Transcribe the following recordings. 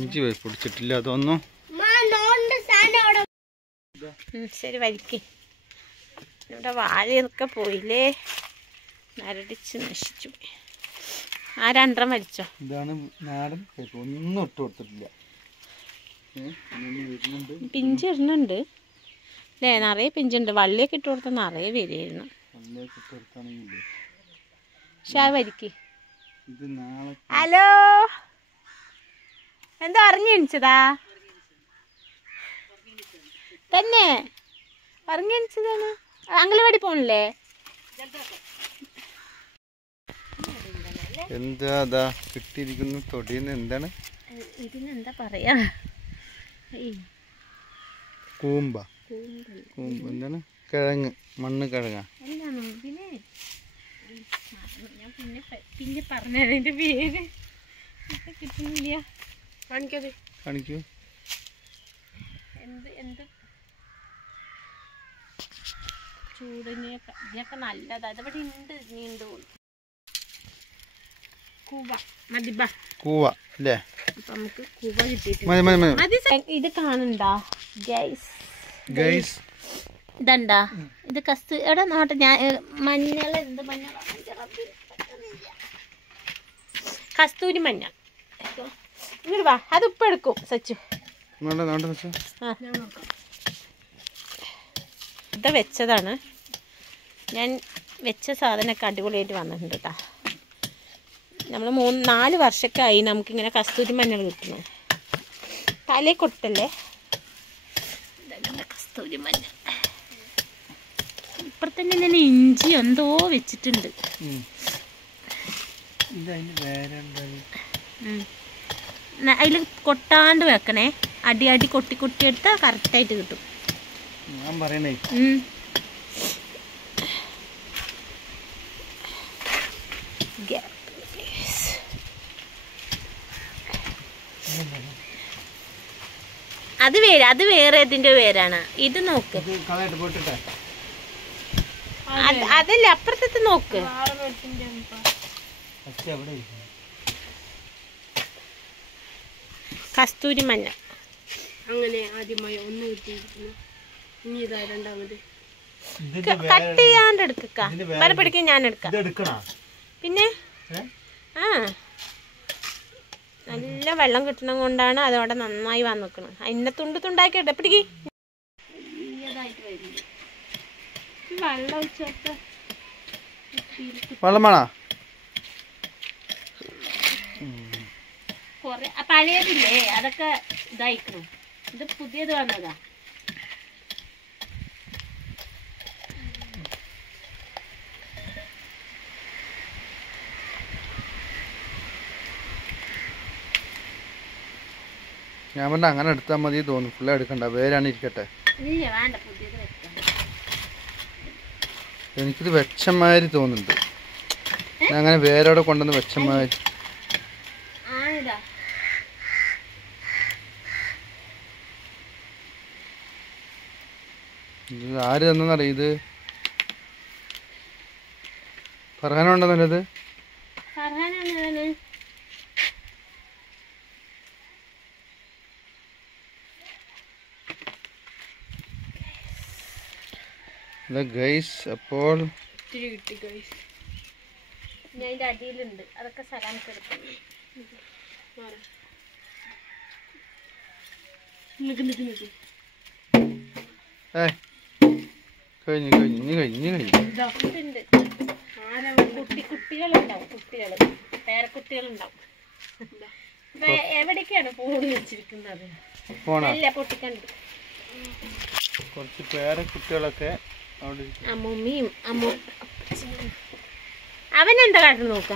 ഇഞ്ചി പൊടിച്ചിട്ടില്ല അതൊന്നും. ശരി വലിക്ക്. ഇവിടെ വാഴയൊക്കെ പോയില്ലേ, നരടിച്ച് നശിച്ചു. ആ രണ്ടെണ്ണം വലിച്ചോ. ഇതാണ് നാടൻ കയ്പ, ഒന്നും ഇട്ട് കൊടുത്തിട്ടില്ല. പിഞ്ച് ഇടുന്നുണ്ട് അല്ലേ, നിറയെ പിഞ്ചുണ്ട്. വള്ളിയൊക്കെ ഇട്ട് കൊടുത്താൽ നിറയെ വരുമായിരുന്നു. പക്ഷെ അത് വലിക്ക്. ഹലോ, എന്താ ഉറങ്ങിണിച്ചതാ? തന്നെ ഉറങ്ങിണിച്ചതാണ്. അംഗനവാടി പോണില്ലേ? എന്താ അതാ കിട്ടിയിരിക്കുന്നു തൊടിന്ന്? എന്താണ് ഇതിനെന്താ പറയാ? കൂമ്പ. എന്താണ്? കിഴങ്ങ്, മണ്ണ് കിഴങ്ങ. പിന്നെ പറഞ്ഞതിന്റെ പേര് കിട്ടുന്നില്ല. കാണിക്കൂ. എന്ത് ചൂടിനെയൊക്കെ ഇതിനൊക്കെ നല്ലതാ. ഇതിവിടെ ഉണ്ട്, നീണ്ടു. കൂവ അല്ലേ? അപ്പൊ നമുക്ക് കൂവ കിട്ടിയിട്ടുണ്ട്. ഇത് കാണണ്ടാ ഗൈസ്? ഇതണ്ടാ? ഇത് എവിടെ നോട്ടെ. ഞാൻ മഞ്ഞൾ, എന്ത് മഞ്ഞൾ? കസ്തൂരി മഞ്ഞൾ. ഇങ്ങോട്ട് വാ, അത് ഉപ്പ് എടുക്കും സച്ചു. ഇത് വെച്ചതാണ് ഞാൻ. വെച്ച സാധനമൊക്കെ അടിപൊളിയായിട്ട് വന്നിട്ടുണ്ട് കേട്ടോ. നമ്മൾ 3-4 വർഷമൊക്കെ നമുക്കിങ്ങനെ കസ്തൂരി മഞ്ഞൾ കിട്ടുന്നു. തലേ കൊടുത്തല്ലേ കസ്തൂരി മഞ്ഞൾ. ഇപ്പുറത്തന്നെ ഞാൻ ഇഞ്ചി എന്തോ വെച്ചിട്ടുണ്ട്. അതിൽ കൊട്ടാണ്ട് വെക്കണേ. അടി കൊട്ടി എടുത്താൽ കറക്റ്റായിട്ട് കിട്ടും. അത് വേറെ ഇതിന്റെ പേരാണ്. ഇത് നോക്ക്, അതല്ലേ അപ്പുറത്തെ നോക്ക്. കസ്തൂരി മഞ്ഞ അങ്ങനെ ആദ്യമായി ഒന്ന് കിട്ടിയിരിക്കുന്നു. ഇനി ഇതാ രണ്ടാമത്. കട്ട് ചെയ്യാണ്ട് എടുക്ക. വല പിടിക്കാൻ ഞാൻ എടുക്കാം. പിന്നെ നല്ല വെള്ളം കിട്ടണം കൊണ്ടാണ് അതോടെ നന്നായി വന്നിക്കണം. അതിനെ തുണ്ടാക്കിയിട്ട് പിടിക്ക്. വെള്ളം വേണോ? കൊറേ പഴയതില്ലേ, അതൊക്കെ ഇതായിക്കണം. ഇത് പുതിയത് വന്നതാ. ഞാൻ പറഞ്ഞ അങ്ങനെ എടുത്താൽ മതി തോന്നുന്നു. ഫുള്ള് എടുക്കണ്ട, വേരാണ് ഇരിക്കട്ടെ. എനിക്കിത് വെച്ചമാതിരി തോന്നുന്നുണ്ട്. ഞാൻ അങ്ങനെ വേരോടെ കൊണ്ടുവന്ന് വെച്ചമാതിരി. ഇത് ആര് തന്നറിയ? ഇത് ഫർഹാനുണ്ടെന്നല്ലേ? ഇത് ഗൈസ്, അപ്പോൾ ഞാൻ അടിയിലുണ്ട്. അതൊക്കെ സലാമത്ത് എടുക്കണം. കുട്ടികളുണ്ടാവും, പേരക്കുട്ടികളുണ്ടാവും. എവിടേക്കാണ് ഫോൺ വെച്ചിരിക്കുന്നത്? പൊട്ടിക്കണ്ട്. കുറച്ച് പേരക്കുട്ടികളൊക്കെ അമ്മൂമ്മയും അവനെന്താ കാട്ടണം നോക്ക.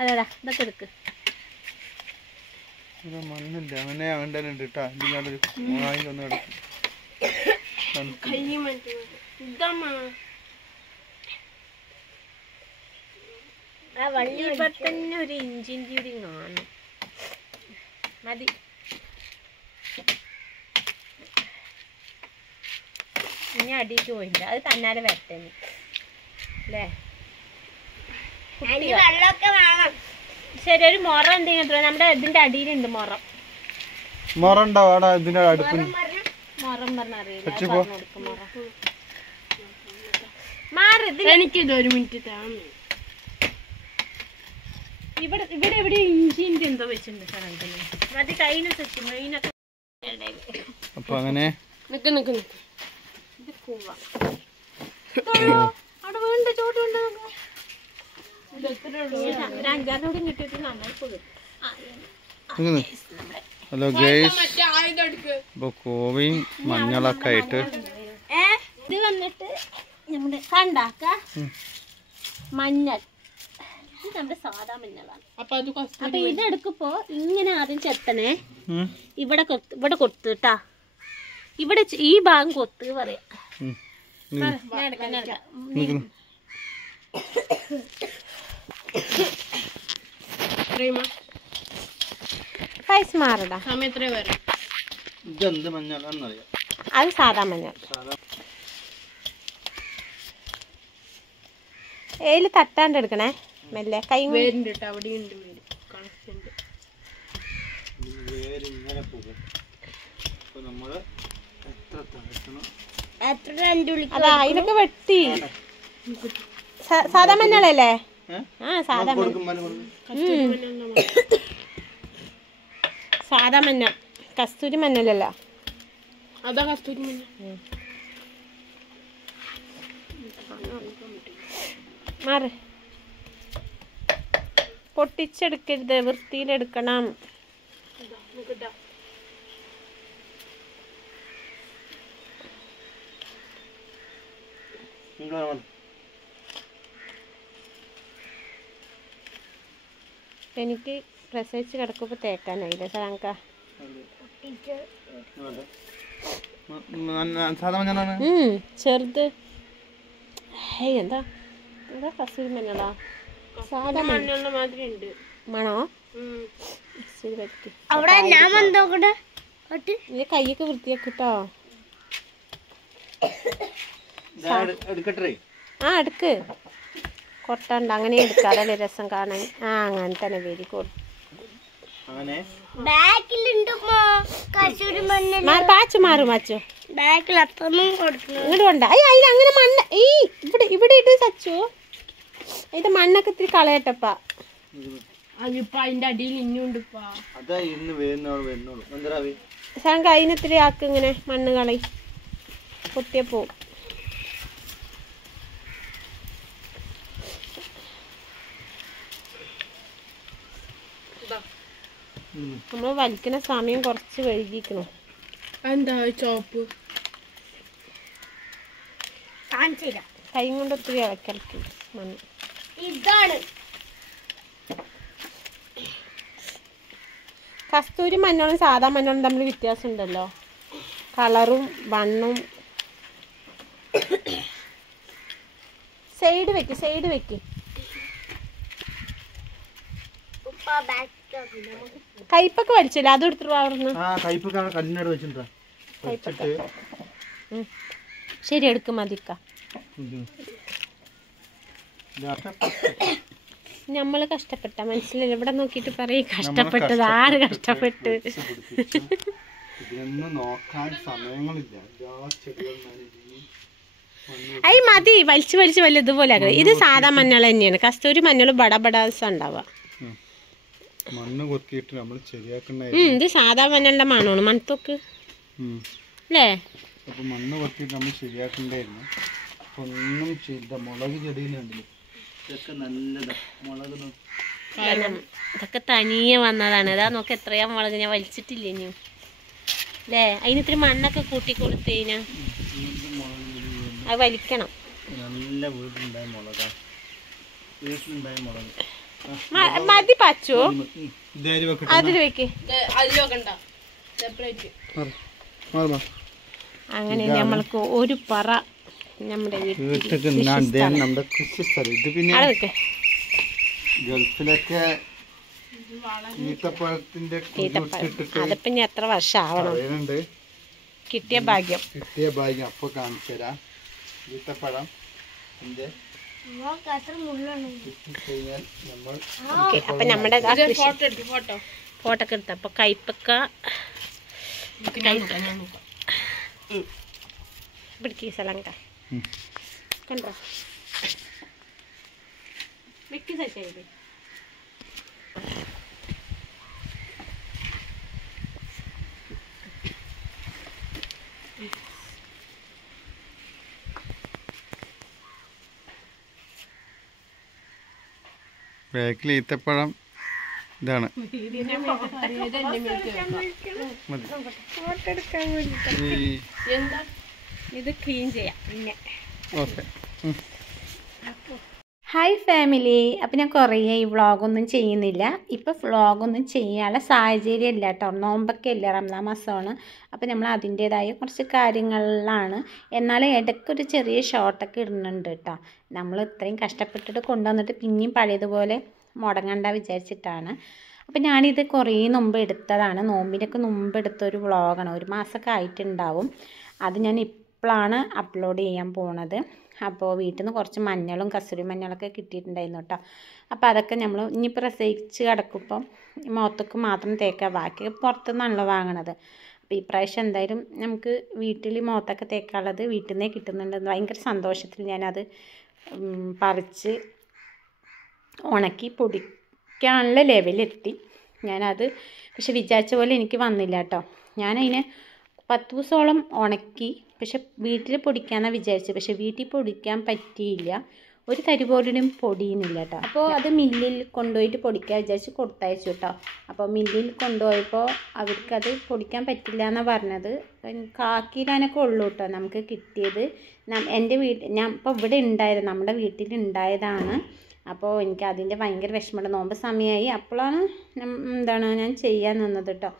അതെടാ, ഇതൊക്കെ എടുക്ക്. മണ്ണില്ല, അവനെ അവൻ്റെ കേട്ടാ. ആ വള്ളിയപ്പ തന്നെ ഒരു ഇഞ്ചിൻ്റെ കൂടി കാണും. മതി. ഇനി അടിക്ക് പോയില്ല, അത് തന്നാലെ വരട്ടെ അല്ലേ? വെള്ളമൊക്കെ വേണം. ശരി, ഒരു മുറ എന്തെങ്കിലും നമ്മുടെ ഇതിന്റെ അടിയിലുണ്ട് മുറം. മുറണ്ടോ അവിടെ ഇതിന്റെ അടുപ്പിന്? മുറം പറഞ്ഞറിയില്ല. മാറി എനിക്കിത് 1 മിനിറ്റ് താമ. ഇവിടെ ഇവിടെ എവിടെ ഇഞ്ചിന്റെ എന്തോ വെച്ചിട്ടുണ്ട് മതി കൈനൊക്കെ മീനൊക്കെ. അപ്പൊ അങ്ങനെ നിക്ക് നിക്ക് നിക്ക്. ഇത് കൂവ അവിടെ വീണ്ട ചോട്ടുണ്ട്. ഹലോ ഗൈസ്, ഇപ്പൊ കോവിയും മഞ്ഞളൊക്കെ ആയിട്ട് ഇത് വന്നിട്ട് നമ്മുടെ കണ്ടാക്ക മഞ്ഞൾ. ഇത് നമ്മുടെ സാധാ മഞ്ഞളാണ്. അപ്പൊ ഇതെടുക്കുമ്പോ ഇങ്ങനെ ആദ്യം ചെത്തണേ. ഇവിടെ ഇവിടെ കൊത്തുട്ടാ. ഇവിടെ ഈ ഭാഗം കൊത്ത് പറയാ. പൈസ മാറടാ. ഇതെന്ത് മഞ്ഞളാന്നറിയാം? അത് സാധാ മഞ്ഞൾ. ഏല് തട്ടാണ്ട് എടുക്കണേ മെല്ലെ. കൈ അതാ ഇതിലൊക്കെ വെട്ടി. സാധാ മഞ്ഞളല്ലേ? ആ സാധാ സാധാ മഞ്ഞൾ. കസ്തൂരി മഞ്ഞളല്ല. അതാ കസ്തൂരി മഞ്ഞൾ. മാറ്. പൊട്ടിച്ചെടുക്കരുത്, വൃത്തിയിലെടുക്കണം. എനിക്ക് പ്രസവിച്ച് കിടക്കുമ്പോ തേക്കാനായില്ലേ സാങ്ക? ചെറുത്. എന്താ എന്താ കസൂരി മഞ്ഞളാ? സാധാ മഞ്ഞളുടെ മാതിരി ഉണ്ട്. മണോ? കൈയൊക്കെ വൃത്തിയാക്കിട്ടോ. ആ എടുക്ക്. കൊട്ടണ്ട, അങ്ങനെ എടുക്കാതല്ലേ രസം കാണാൻ. ആ അങ്ങനെ തന്നെ. Very good. പാച്ചു മാറും മാച്ചു ഇങ്ങോട്ട് കൊണ്ട. അതിൽ അങ്ങനെ മണ്ണ് ഈ ഇവിടെ ഇവിടെ ഇട്ട് ചച്ചു. ഇത് മണ്ണൊക്കെ ഇത്തിരി കളയട്ടപ്പാ. അതിപ്പോ അതിന്റെ അടിയിൽ ഇനിയുണ്ട്. ശങ്ക അതിനിത്തിരി ആക്ക്. ഇങ്ങനെ മണ്ണ് കളി പൊട്ടിയ പോവും. നമ്മൾ വലിക്കുന്ന സമയം കുറച്ച് വൈകിക്കണം. എന്താ ചോപ്പ് കൈ കൊണ്ട് ഒത്തിരി ഇളക്കി മണ്ണ്. ഇതാണ് കസ്തൂരി മഞ്ഞളും സാധാ മഞ്ഞളും തമ്മിൽ വ്യത്യാസം ഉണ്ടല്ലോ. കളറും വണ്ണും. സൈഡ് വെക്ക്, സൈഡ് വെക്ക്. കയ്പൊക്കെ വലിച്ചില്ല, അത് എടുത്തിട്ട് അവിടുന്ന്. ശരി എടുക്കും മതിക്ക. നമ്മള് കഷ്ടപ്പെട്ട മനസ്സിലല്ല. ഇവിടെ നോക്കിട്ട് പറയും കഷ്ടപ്പെട്ടത്. ആര് കഷ്ടപ്പെട്ട്? അയ് മതി, വലിച്ചു വലിച്ച് വലിയ ഇതുപോലെ ആക്കുക. ഇത് സാധാ മഞ്ഞൾ തന്നെയാണ്. കസ്തൂരി മഞ്ഞൾ ബടബടാസം ഉണ്ടാവുക. ഇത് സാധാ മഞ്ഞളുടെ മണമാണ്. മണത്തൊക്കെ അല്ലേ? മണ്ണ് കൊത്തിയിട്ട് നമ്മൾ ശരിയാക്കണ്ടായിരുന്നു. ഒന്നും ചെയ്ത മുളക് ചെടിയിലുണ്ടല്ലോ, ഇതൊക്കെ നല്ലതാ. മുളക് ഇതൊക്കെ തനിയെ വന്നതാണ്. ഇതാ നോക്ക്, എത്രയാ മുളക് ഞാൻ വലിച്ചിട്ടില്ല ഇനിയും അല്ലേ? അതിനിത്തിരി മണ്ണൊക്കെ കൂട്ടി കൊടുത്തു കഴിഞ്ഞാൽ അത് വലിക്കണം. നല്ല വീട്ടിലുണ്ടായ മുളകാ, വീട്ടിലുണ്ടായ മുളക് മതി പാച്ചോ. അതിൽ വെക്ക്. അങ്ങനെ നമ്മൾക്ക് ഒരു പറ നമ്മുടെ ഗൾഫിലൊക്കെ ഈത്തപ്പഴത്തിന്റെ അതിപ്പോ ഇനി എത്ര വർഷം ആവണം. കിട്ടിയ ഭാഗ്യം. അപ്പൊ കാണിച്ചു തരാം. ഈത്തപ്പഴം ഓക്കെ, അപ്പം നമ്മുടെ ഫോട്ടോ ഒക്കെ എടുത്ത അപ്പോൾ കയ്പക്ക പിടിക്കുക സ്ഥലം കണ്ടോ വെക്കി സെറ്റായി. ബാക്കിൽ ഈത്തപ്പഴം ഇതാണ്. ഇത് ക്ലീൻ ചെയ്യാം പിന്നെ. ഓക്കെ. ഹായ് ഫാമിലി, അപ്പം ഞാൻ കുറേ ഈ വ്ളോഗൊന്നും ചെയ്യുന്നില്ല. ഇപ്പോൾ വ്ളോഗൊന്നും ചെയ്യാനുള്ള സാഹചര്യം ഇല്ല കേട്ടോ. നോമ്പൊക്കെ ഇല്ല, റംസാൻ മാസമാണ്. അപ്പോൾ നമ്മൾ അതിൻ്റേതായ കുറച്ച് കാര്യങ്ങളിലാണ്. എന്നാലും ഇടയ്ക്കൊരു ചെറിയ ഷോർട്ടൊക്കെ ഇടുന്നുണ്ട് കേട്ടോ. നമ്മൾ ഇത്രയും കഷ്ടപ്പെട്ടിട്ട് കൊണ്ടുവന്നിട്ട് പിന്നെയും പഴയതുപോലെ മുടങ്ങണ്ട വിചാരിച്ചിട്ടാണ്. അപ്പോൾ ഞാനിത് കുറേ മുമ്പ് എടുത്തതാണ്. നോമ്പിനൊക്കെ മുമ്പ് എടുത്തൊരു വ്ളോഗാണ്. 1 മാസമൊക്കെ ആയിട്ടുണ്ടാവും. അത് ഞാൻ ഇപ്പോഴാണ് അപ്ലോഡ് ചെയ്യാൻ പോണത്. അപ്പോൾ വീട്ടിൽ നിന്ന് കുറച്ച് മഞ്ഞളും കസൂരി മഞ്ഞളൊക്കെ കിട്ടിയിട്ടുണ്ടായിരുന്നു കേട്ടോ. അപ്പോൾ അതൊക്കെ നമ്മൾ ഇനി പ്രസവിച്ച് കിടക്കുമ്പം മുഖത്തൊക്കെ മാത്രം തേക്കുക, ബാക്കി പുറത്തുനിന്നാണല്ലോ വാങ്ങണത്. അപ്പോൾ ഈ പ്രാവശ്യം എന്തായാലും നമുക്ക് വീട്ടിൽ മുഖത്തൊക്കെ തേക്കാനുള്ളത് വീട്ടിൽ നിന്നേ കിട്ടുന്നുണ്ട്. ഭയങ്കര സന്തോഷത്തിൽ ഞാനത് പറിച്ച് ഉണക്കി പൊടിക്കാനുള്ള ലെവലെത്തി ഞാനത്. പക്ഷെ വിചാരിച്ച പോലെ എനിക്ക് വന്നില്ല കേട്ടോ. ഞാനതിനെ 10 ദിവസത്തോളം ഉണക്കി. പക്ഷെ വീട്ടിൽ പൊടിക്കാമെന്നാണ് വിചാരിച്ചത്. പക്ഷെ വീട്ടിൽ പൊടിക്കാൻ പറ്റിയില്ല. ഒരു തരി പോലും പൊടിയുന്നില്ല കേട്ടോ. അപ്പോൾ അത് മില്ലിൽ കൊണ്ടുപോയിട്ട് പൊടിക്കാൻ വിചാരിച്ച് കൊടുത്തയച്ചു കേട്ടോ. അപ്പോൾ മില്ലിൽ കൊണ്ടുപോയപ്പോൾ അവർക്കത് പൊടിക്കാൻ പറ്റില്ല എന്നാണ് പറഞ്ഞത്. 1 കിലോനൊക്കെ ഉള്ളൂ കേട്ടോ നമുക്ക് കിട്ടിയത്. എൻ്റെ ഞാൻ ഇപ്പോൾ ഇവിടെ ഉണ്ടായത്, നമ്മുടെ വീട്ടിലുണ്ടായതാണ്. അപ്പോൾ എനിക്ക് അതിൻ്റെ ഭയങ്കര വിഷമമുണ്ട്. നോമ്പ് സമയമായി. അപ്പോഴാണ് ഞാൻ ചെയ്യാൻ നിന്നത് കേട്ടോ.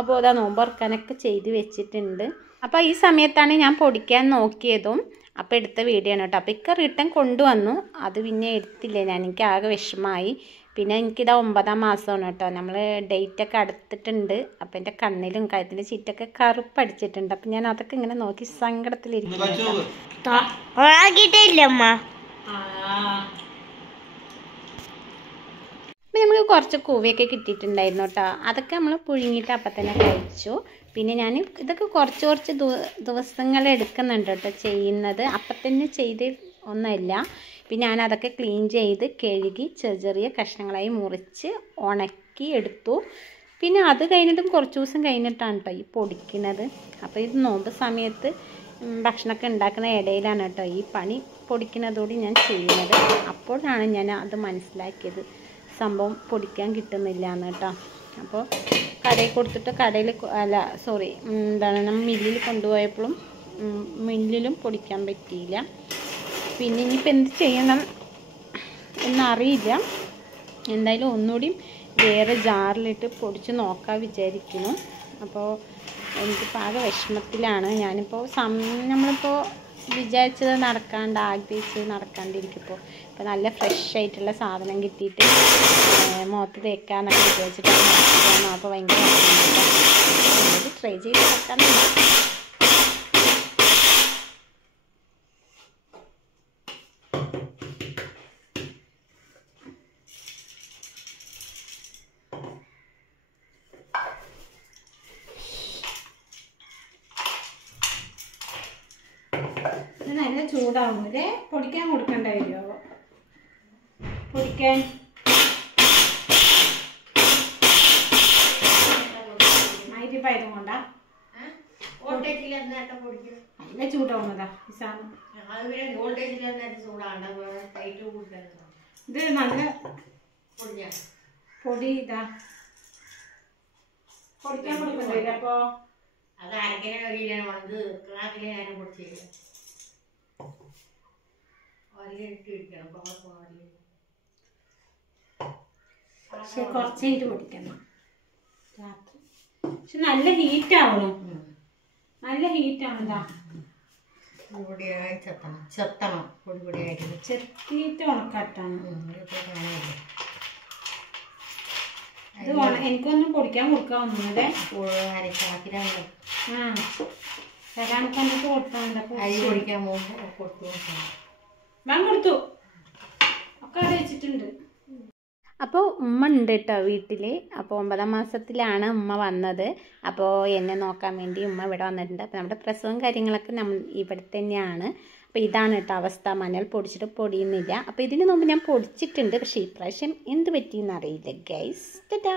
അപ്പോൾ അതാ നോമ്പ് തുറക്കാനൊക്കെ ചെയ്ത് വെച്ചിട്ടുണ്ട്. അപ്പോൾ ഈ സമയത്താണ് ഞാൻ പൊടിക്കാൻ നോക്കിയതും. അപ്പോൾ എടുത്ത വീഡിയോ ആണ് കേട്ടോ. അപ്പോൾ ഇക്ക റിട്ടേൺ കൊണ്ടുവന്നു. അത് പിന്നെ എടുത്തില്ല ഞാൻ. എനിക്ക് ആകെ വിഷമമായി. പിന്നെ എനിക്കിതാ 9ാം മാസമാണ് കേട്ടോ. നമ്മൾ ഡേറ്റൊക്കെ അടുത്തിട്ടുണ്ട്. അപ്പോൾ എൻ്റെ കണ്ണിലും കഴുത്തിൻ്റെ ചീറ്റൊക്കെ കറുപ്പടിച്ചിട്ടുണ്ട്. അപ്പോൾ ഞാൻ അതൊക്കെ ഇങ്ങനെ നോക്കി സങ്കടത്തിലിരിക്കുന്നു. അപ്പോൾ നമുക്ക് കുറച്ച് കൂവയൊക്കെ കിട്ടിയിട്ടുണ്ടായിരുന്നു കേട്ടോ. അതൊക്കെ നമ്മൾ പുഴുങ്ങിയിട്ട് അപ്പം തന്നെ കഴിച്ചു. പിന്നെ ഞാൻ ഇതൊക്കെ കുറച്ച് ദിവസങ്ങൾ എടുക്കുന്നുണ്ട് കേട്ടോ ചെയ്യുന്നത്. അപ്പം തന്നെ ചെയ്ത് ഒന്നുമില്ല. പിന്നെ ഞാനതൊക്കെ ക്ലീൻ ചെയ്ത് കഴുകി ചെറിയ കഷ്ണങ്ങളായി മുറിച്ച് ഉണക്കി എടുത്തു. പിന്നെ അത് കഴിഞ്ഞിട്ടും കുറച്ച് ദിവസം കഴിഞ്ഞിട്ടാണ് കേട്ടോ ഈ പൊടിക്കുന്നത്. അപ്പോൾ ഇത് നോമ്പ് സമയത്ത് ഭക്ഷണമൊക്കെ ഉണ്ടാക്കുന്ന ഇടയിലാണ് കേട്ടോ ഈ പണി പൊടിക്കുന്നതോടെ ഞാൻ ചെയ്യുന്നത്. അപ്പോഴാണ് ഞാൻ അത് മനസ്സിലാക്കിയത്, സംഭവം പൊടിക്കാൻ കിട്ടുന്നില്ല എന്ന് കേട്ടോ. അപ്പോൾ കടയിൽ കൊടുത്തിട്ട് നമ്മൾ മില്ലിൽ കൊണ്ടുപോയപ്പോഴും മില്ലിലും പൊടിക്കാൻ പറ്റിയില്ല. പിന്നെ ഇനിയിപ്പോൾ എന്ത് ചെയ്യണം എന്നറിയില്ല. എന്തായാലും ഒന്നുകൂടി വേറെ ജാറിലിട്ട് പൊടിച്ച് നോക്കാൻ വിചാരിക്കുന്നു. അപ്പോൾ എനിക്കിപ്പോൾ ആകെ വിഷമത്തിലാണ്. നമ്മളിപ്പോൾ വിചാരിച്ചത് ആഗ്രഹിച്ചത് നടക്കാണ്ടിരിക്കുമ്പോൾ ഇപ്പോൾ നല്ല ഫ്രഷ് ആയിട്ടുള്ള സാധനം കിട്ടിയിട്ട് മുഖത്ത് തേക്കാന്നൊക്കെ വിചാരിച്ചിട്ടാണ് നടക്കുകയാണ്. അപ്പോൾ ഭയങ്കര ട്രൈ ചെയ്ത് നോക്കാമെന്നുണ്ട്. നല്ല ചൂടാവുന്നതേ പൊടിക്കാൻ കൊടുക്കേണ്ട വരുമോ? പൊടിക്കാൻ മൈദപ്പായത് കൊണ്ടാ നല്ല ചൂടാവുന്നതാ ഈ സാധനം. ഇത് നല്ല പൊടി ഇതാ പൊടിക്കാൻ കൊടുക്കണ്ടേ? അപ്പൊ അത് അരക്കണ വന്ന് പക്ഷെ കുറച്ചായിട്ട് പൊടിക്കണം രാത്രി. പക്ഷെ നല്ല ഹീറ്റ് ആവണം, നല്ല ഹീറ്റ് ആവണതാ. ചെത്തിയിട്ട് ഉണക്കാട്ടാണ് ഇത്. എനിക്കൊന്നും പൊടിക്കാൻ കൊടുക്കാവുന്നതേ തരാൻ കണ്ടിട്ട് കൊടുത്താൽ കൊടുത്തു. ഒക്കെ വെച്ചിട്ടുണ്ട്. അപ്പോൾ ഉമ്മ ഉണ്ട് കേട്ടോ വീട്ടിൽ. അപ്പോൾ 9ാം മാസത്തിലാണ് ഉമ്മ വന്നത്. അപ്പോൾ എന്നെ നോക്കാൻ വേണ്ടി ഉമ്മ ഇവിടെ വന്നിട്ടുണ്ട്. അപ്പോൾ നമ്മുടെ പ്രസവം കാര്യങ്ങളൊക്കെ നമ്മൾ ഇവിടെ തന്നെയാണ്. അപ്പോൾ ഇതാണ് കേട്ടോ അവസ്ഥ. മഞ്ഞൾ പൊടിച്ചിട്ട് പൊടിയുന്നില്ല. അപ്പോൾ ഇതിന് മുമ്പ് ഞാൻ പൊടിച്ചിട്ടുണ്ട്. പക്ഷേ ഇപ്രാവശ്യം എന്ത് പറ്റിയെന്ന് അറിയില്ല ഗൈസ്. ടാ.